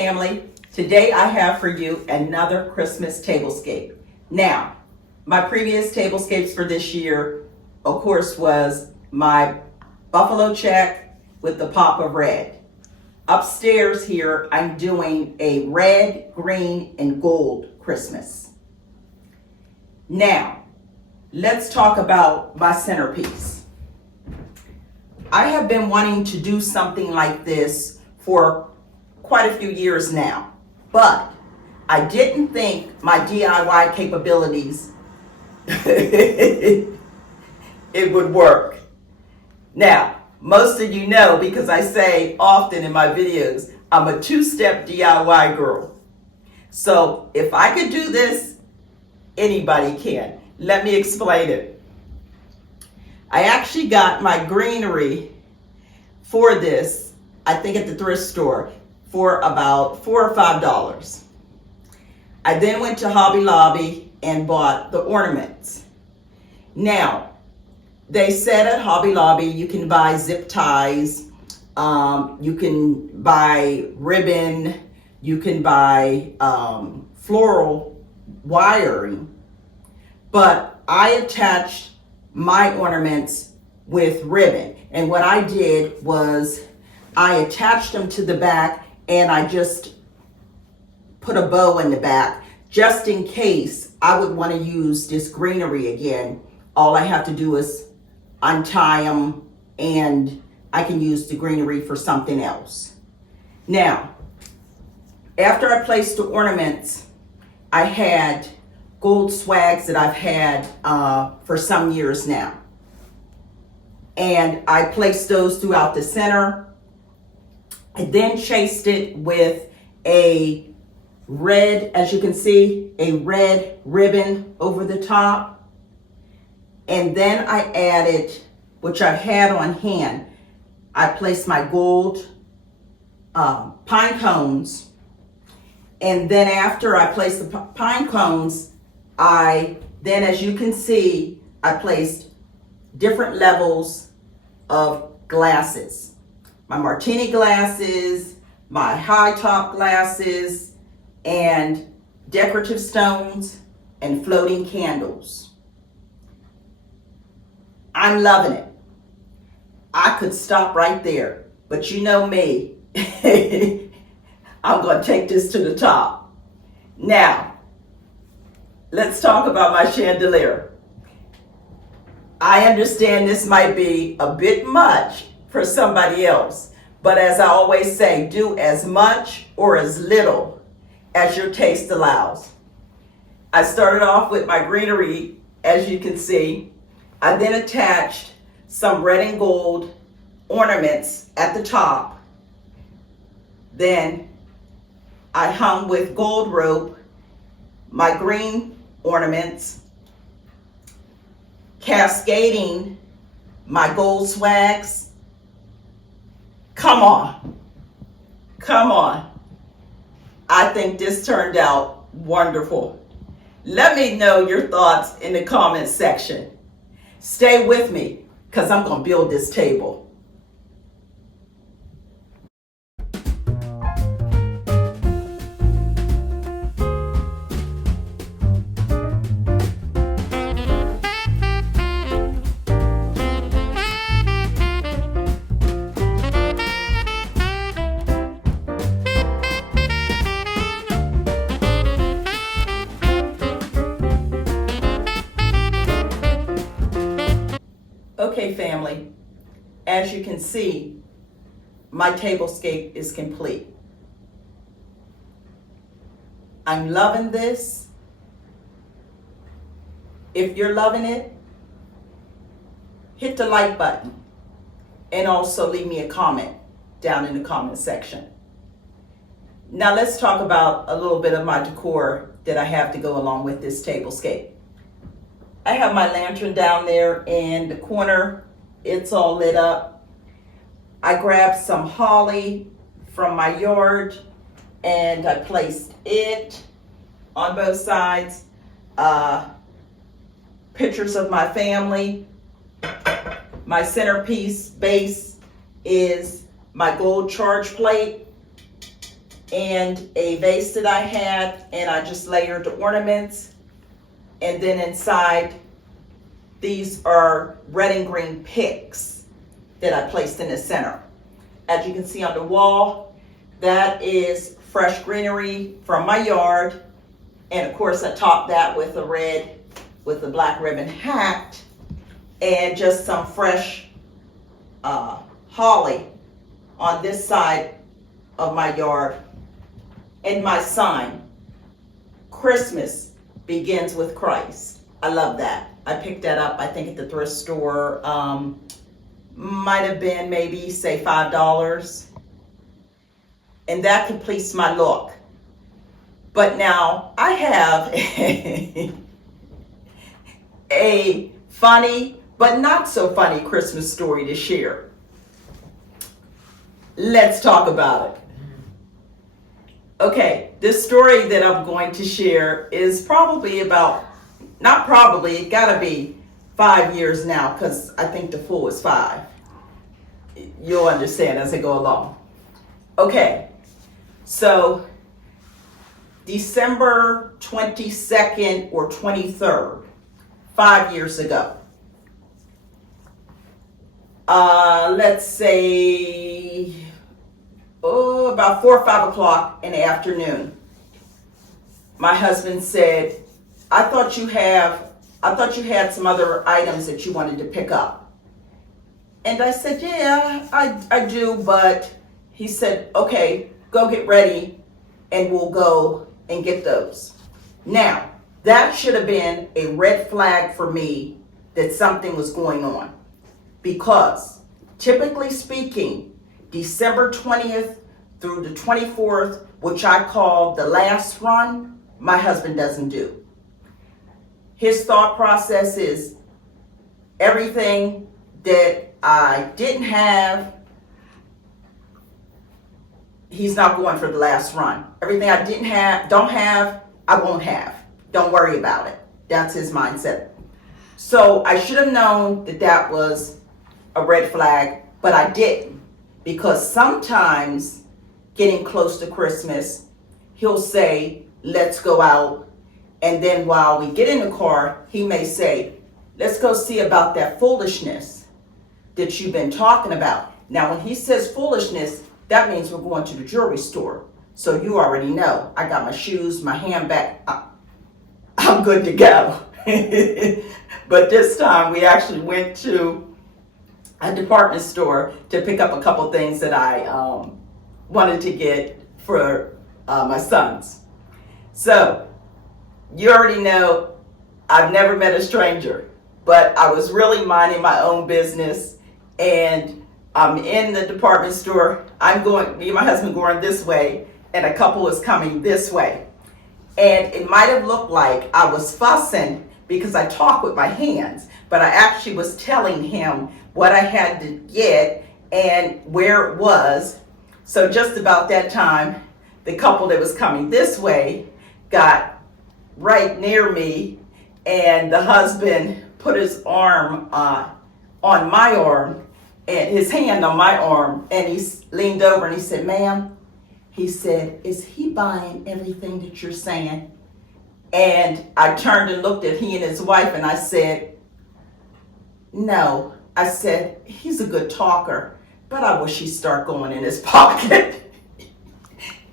family. Today I have for you another Christmas tablescape. Now, my previous tablescapes for this year, of course, was my buffalo check with the pop of red. Upstairs here, I'm doing a red, green, and gold Christmas. Now, let's talk about my centerpiece. I have been wanting to do something like this for quite a few years now, but I didn't think my DIY capabilities it would work. Now, most of you know, because I say often in my videos, I'm a two-step DIY girl. So if I could do this, anybody can. Let me explain it. I actually got my greenery for this, I think at the thrift store, for about $4 or $5. I then went to Hobby Lobby and bought the ornaments. Now, they said at Hobby Lobby you can buy zip ties, you can buy ribbon, you can buy floral wiring, but I attached my ornaments with ribbon. And what I did was I attached them to the back and I just put a bow in the back just in case I would want to use this greenery again. All I have to do is untie them and I can use the greenery for something else. Now, after I placed the ornaments, I had gold swags that I've had for some years now. And I placed those throughout the center. I then chased it with a red, as you can see, a red ribbon over the top. And then I added, which I had on hand, I placed my gold pine cones. And then after I placed the pine cones, then as you can see, I placed different levels of glasses. My martini glasses, my high top glasses, and decorative stones and floating candles. I'm loving it. I could stop right there, but you know me. I'm going to take this to the top. Now, let's talk about my chandelier. I understand this might be a bit much for somebody else, but as I always say, do as much or as little as your taste allows. I started off with my greenery, as you can see. I then attached some red and gold ornaments at the top. Then I hung with gold rope my green ornaments, cascading my gold swags. Come on. Come on. I think this turned out wonderful. Let me know your thoughts in the comments section. Stay with me because I'm going to build this table. Okay, family, as you can see, my tablescape is complete. I'm loving this. If you're loving it, hit the like button and also leave me a comment down in the comment section. Now let's talk about a little bit of my decor that I have to go along with this tablescape. I have my lantern down there in the corner. It's all lit up. I grabbed some holly from my yard and I placed it on both sides. Pictures of my family. My centerpiece base is my gold charge plate. and a vase that I had, and I just layered the ornaments. And then inside, these are red and green picks that I placed in the center. As you can see on the wall, that is fresh greenery from my yard. And of course I topped that with a red, with a black ribbon hat, and just some fresh holly on this side of my yard. And my sign, Christmas begins with Christ. I love that. I picked that up, I think at the thrift store. Might have been maybe, say, $5. And that completes my look. But now I have a funny, but not so funny Christmas story to share. Let's talk about it. Okay, this story that I'm going to share is probably about, not probably, it gotta be 5 years now, because I think the full is 5. You'll understand as I go along. Okay, so December 22nd or 23rd, 5 years ago. Let's say, about 4 or 5 o'clock in the afternoon. My husband said, I thought you had some other items that you wanted to pick up. And I said, yeah, I do, but he said, okay, go get ready and we'll go and get those. Now, that should have been a red flag for me that something was going on, because typically speaking, December 20th through the 24th, which I call the last run, my husband doesn't do. His thought process is everything that I didn't have, he's not going for the last run. Everything I don't have, I won't have. Don't worry about it. That's his mindset. So I should have known that that was a red flag, but I didn't, because sometimes getting close to Christmas, he'll say, let's go out. And then while we get in the car, he may say, let's go see about that foolishness that you've been talking about. Now, when he says foolishness, that means we're going to the jewelry store. So you already know. I got my shoes, my handbag. I'm good to go. But this time we actually went to a department store to pick up a couple things that I wanted to get for my sons. So you already know I've never met a stranger, but I was really minding my own business, and I'm in the department store. Me and my husband going this way, and a couple is coming this way. And it might have looked like I was fussing because I talk with my hands, but I actually was telling him what I had to get and where it was. So just about that time, the couple that was coming this way got right near me, and the husband put his arm on my arm, and his hand on my arm, and he leaned over and he said, ma'am, he said, is he buying everything that you're saying? And I turned and looked at he and his wife, and I said, no. I said, he's a good talker, but I wish he'd start going in his pocket.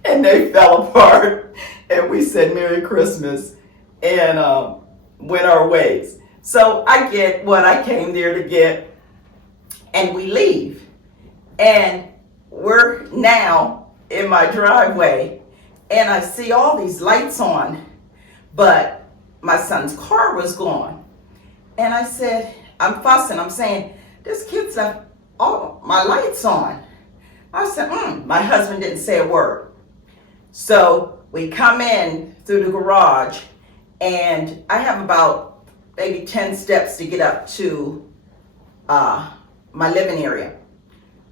And they fell apart, and we said Merry Christmas and went our ways. So I get what I came there to get, and we leave. And we're now in my driveway, and I see all these lights on, but my son's car was gone. And I said, I'm fussing, I'm saying, this kid's left all my lights on. I said, my husband didn't say a word. So we come in through the garage, and I have about maybe 10 steps to get up to my living area.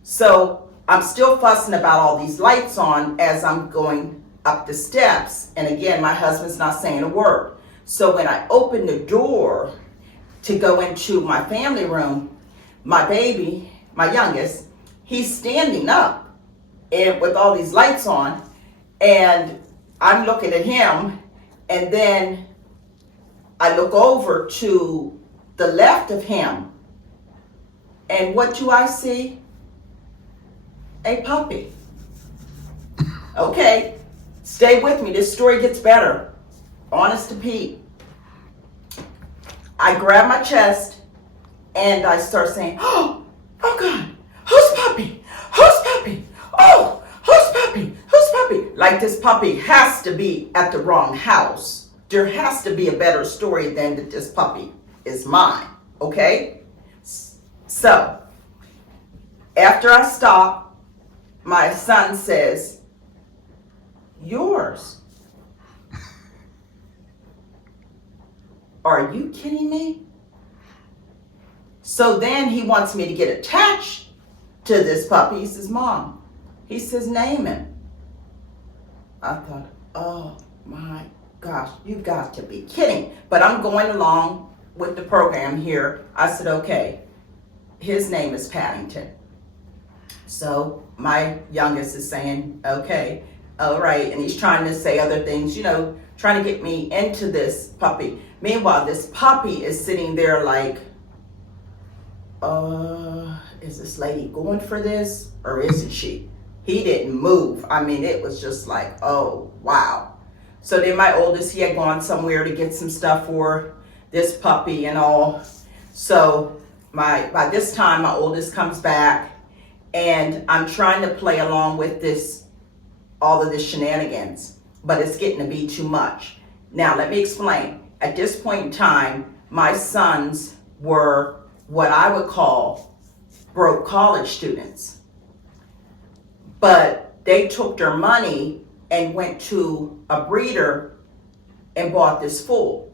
So I'm still fussing about all these lights on as I'm going up the steps. And again, my husband's not saying a word. So when I open the door to go into my family room, my baby, my youngest, he's standing up and with all these lights on. And I'm looking at him, and then I look over to the left of him, and what do I see? A puppy. Okay, stay with me. This story gets better. Honest to Pete. I grab my chest and I start saying, oh God, who's puppy? Who's puppy? Oh, who's puppy? Who's puppy? Like this puppy has to be at the wrong house. There has to be a better story than that this puppy is mine, okay? So, after I stop, my son says, yours. Are you kidding me? So then he wants me to get attached to this puppy. He says, Mom, he says, name him. I thought, oh my gosh, you got to be kidding. But I'm going along with the program here. I said, okay, his name is Paddington. So my youngest is saying, okay, all right. And he's trying to say other things, trying to get me into this puppy. Meanwhile, this puppy is sitting there like, is this lady going for this or isn't she? He didn't move. I mean, it was just like, oh, wow. So then my oldest, he had gone somewhere to get some stuff for this puppy and all. So by this time, my oldest comes back and I'm trying to play along with all of this shenanigans, but it's getting to be too much. Now, let me explain. At this point in time, my sons were what I would call broke college students. But they took their money and went to a breeder and bought this fool.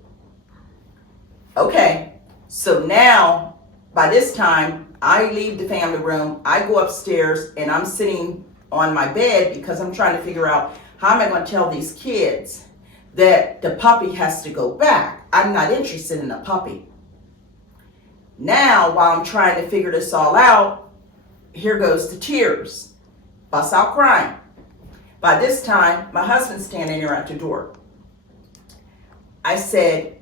Okay, so now, by this time, I leave the family room, I go upstairs, and I'm sitting on my bed because I'm trying to figure out how am I going to tell these kids that the puppy has to go back. I'm not interested in a puppy. Now, while I'm trying to figure this all out, here goes the tears. Bust out crying. By this time, my husband's standing there at the door. I said,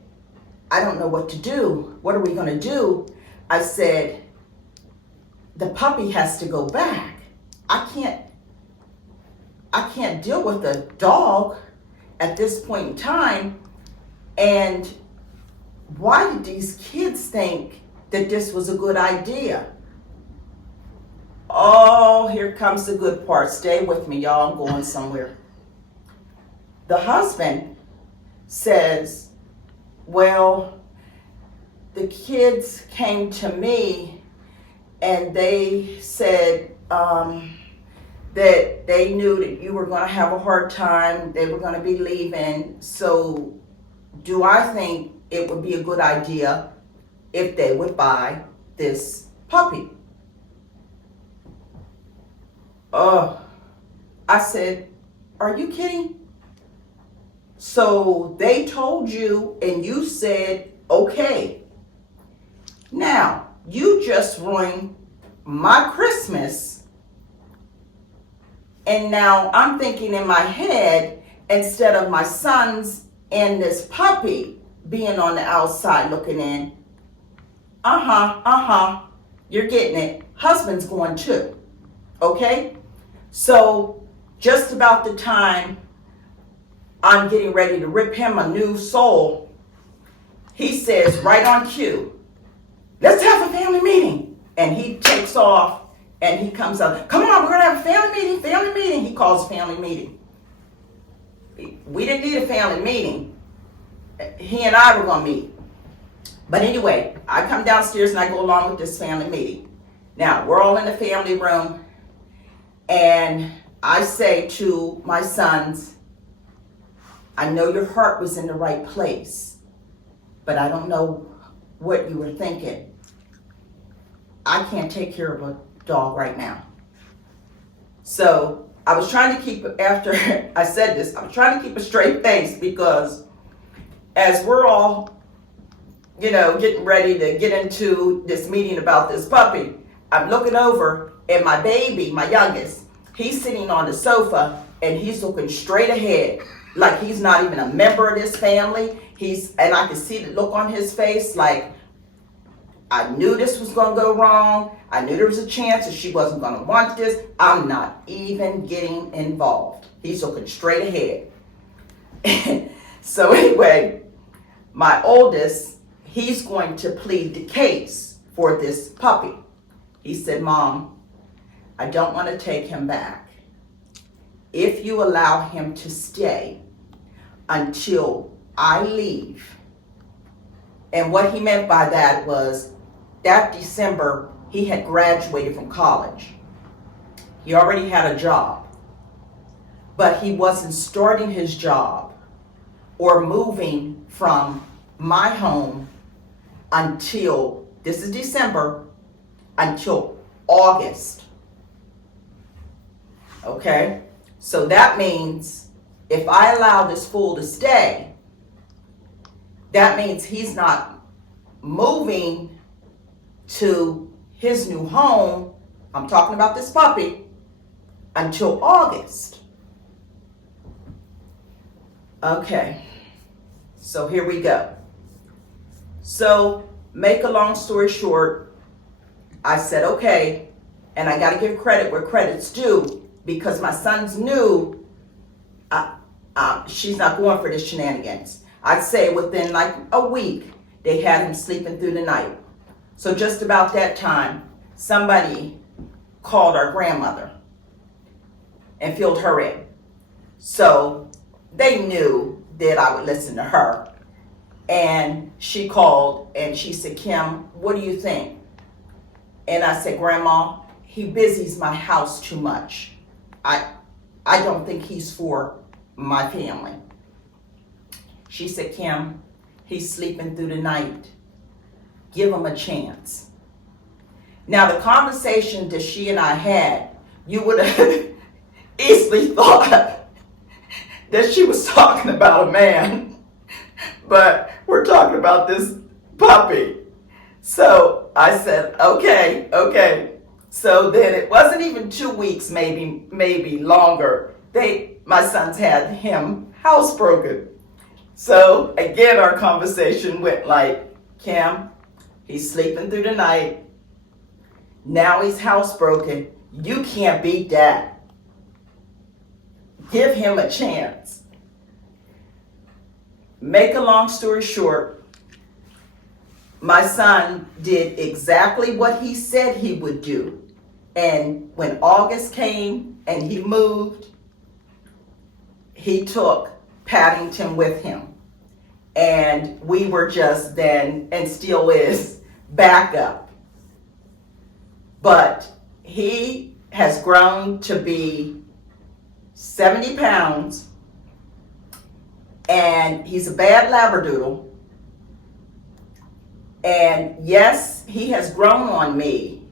I don't know what to do. What are we going to do? I said, the puppy has to go back. I can't deal with a dog at this point in time. And why did these kids think that this was a good idea? Oh, here comes the good part. Stay with me, y'all. I'm going somewhere. The husband says, well, the kids came to me and they said that they knew that you were going to have a hard time. They were going to be leaving. So do I think it would be a good idea if they would buy this puppy? I said, are you kidding? So they told you and you said, okay. Now, you just ruined my Christmas. And now I'm thinking in my head, instead of my sons and this puppy being on the outside looking in, you're getting it. Husband's going too. Okay? So just about the time I'm getting ready to rip him a new soul, he says right on cue, let's have a family meeting. And he takes off and he comes out, come on, we're going to have a family meeting. He calls a family meeting. We didn't need a family meeting. He and I were going to meet. But anyway, I come downstairs and I go along with this family meeting. Now, we're all in the family room. And I say to my sons, I know your heart was in the right place, but I don't know what you were thinking. I can't take care of a dog right now. So I was trying to keep, after I said this, I was trying to keep a straight face because as we're all, getting ready to get into this meeting about this puppy, I'm looking over and my baby, my youngest, he's sitting on the sofa and he's looking straight ahead, like he's not even a member of this family. And I could see the look on his face, like, I knew this was gonna go wrong. I knew there was a chance that she wasn't gonna want this. I'm not even getting involved. He's looking straight ahead. So anyway, my oldest, he's going to plead the case for this puppy. He said, Mom, I don't want to take him back. If you allow him to stay until I leave. And what he meant by that was that December, he had graduated from college. He already had a job, but he wasn't starting his job or moving from my home until, this is December, until August. Okay? So that means if I allow this fool to stay, that means he's not moving to his new home, I'm talking about this puppy, until August. Okay, so here we go. So, make a long story short, I said, okay, and I got to give credit where credit's due, because my sons knew she's not going for this shenanigans. I'd say within like a week, they had him sleeping through the night. So just about that time, somebody called our grandmother and filled her in. So they knew that I would listen to her. And she called and she said, Kim, what do you think? And I said, Grandma, he busies my house too much. I don't think he's for my family. She said, Kim, he's sleeping through the night. Give him a chance. Now, the conversation that she and I had, you would have easily thought that she was talking about a man, but we're talking about this puppy. So I said, okay. So then it wasn't even 2 weeks, maybe longer. My sons had him housebroken. So again, our conversation went like, Kim, he's sleeping through the night. Now he's housebroken. You can't beat that. Give him a chance. Make a long story short, my son did exactly what he said he would do. And when August came and he moved, he took Paddington with him. And we were just then, and still is, backup. But he has grown to be 70 pounds, and he's a bad Labradoodle. And yes, he has grown on me,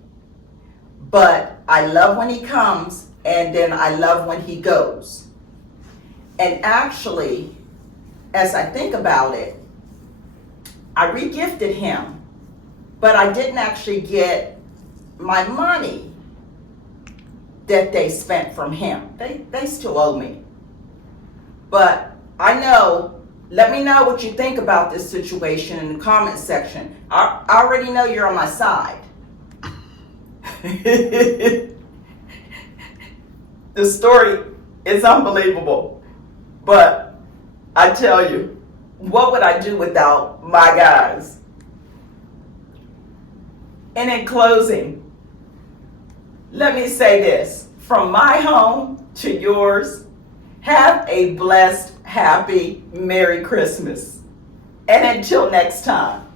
but I love when he comes, and then I love when he goes. And actually, as I think about it, I regifted him, but I didn't actually get my money that they spent from him. They still owe me. But I know, let me know what you think about this situation in the comment section. I already know you're on my side. The story is unbelievable. But I tell you, what would I do without my guys? And in closing, let me say this. From my home to yours, have a blessed, happy, Merry Christmas. And until next time.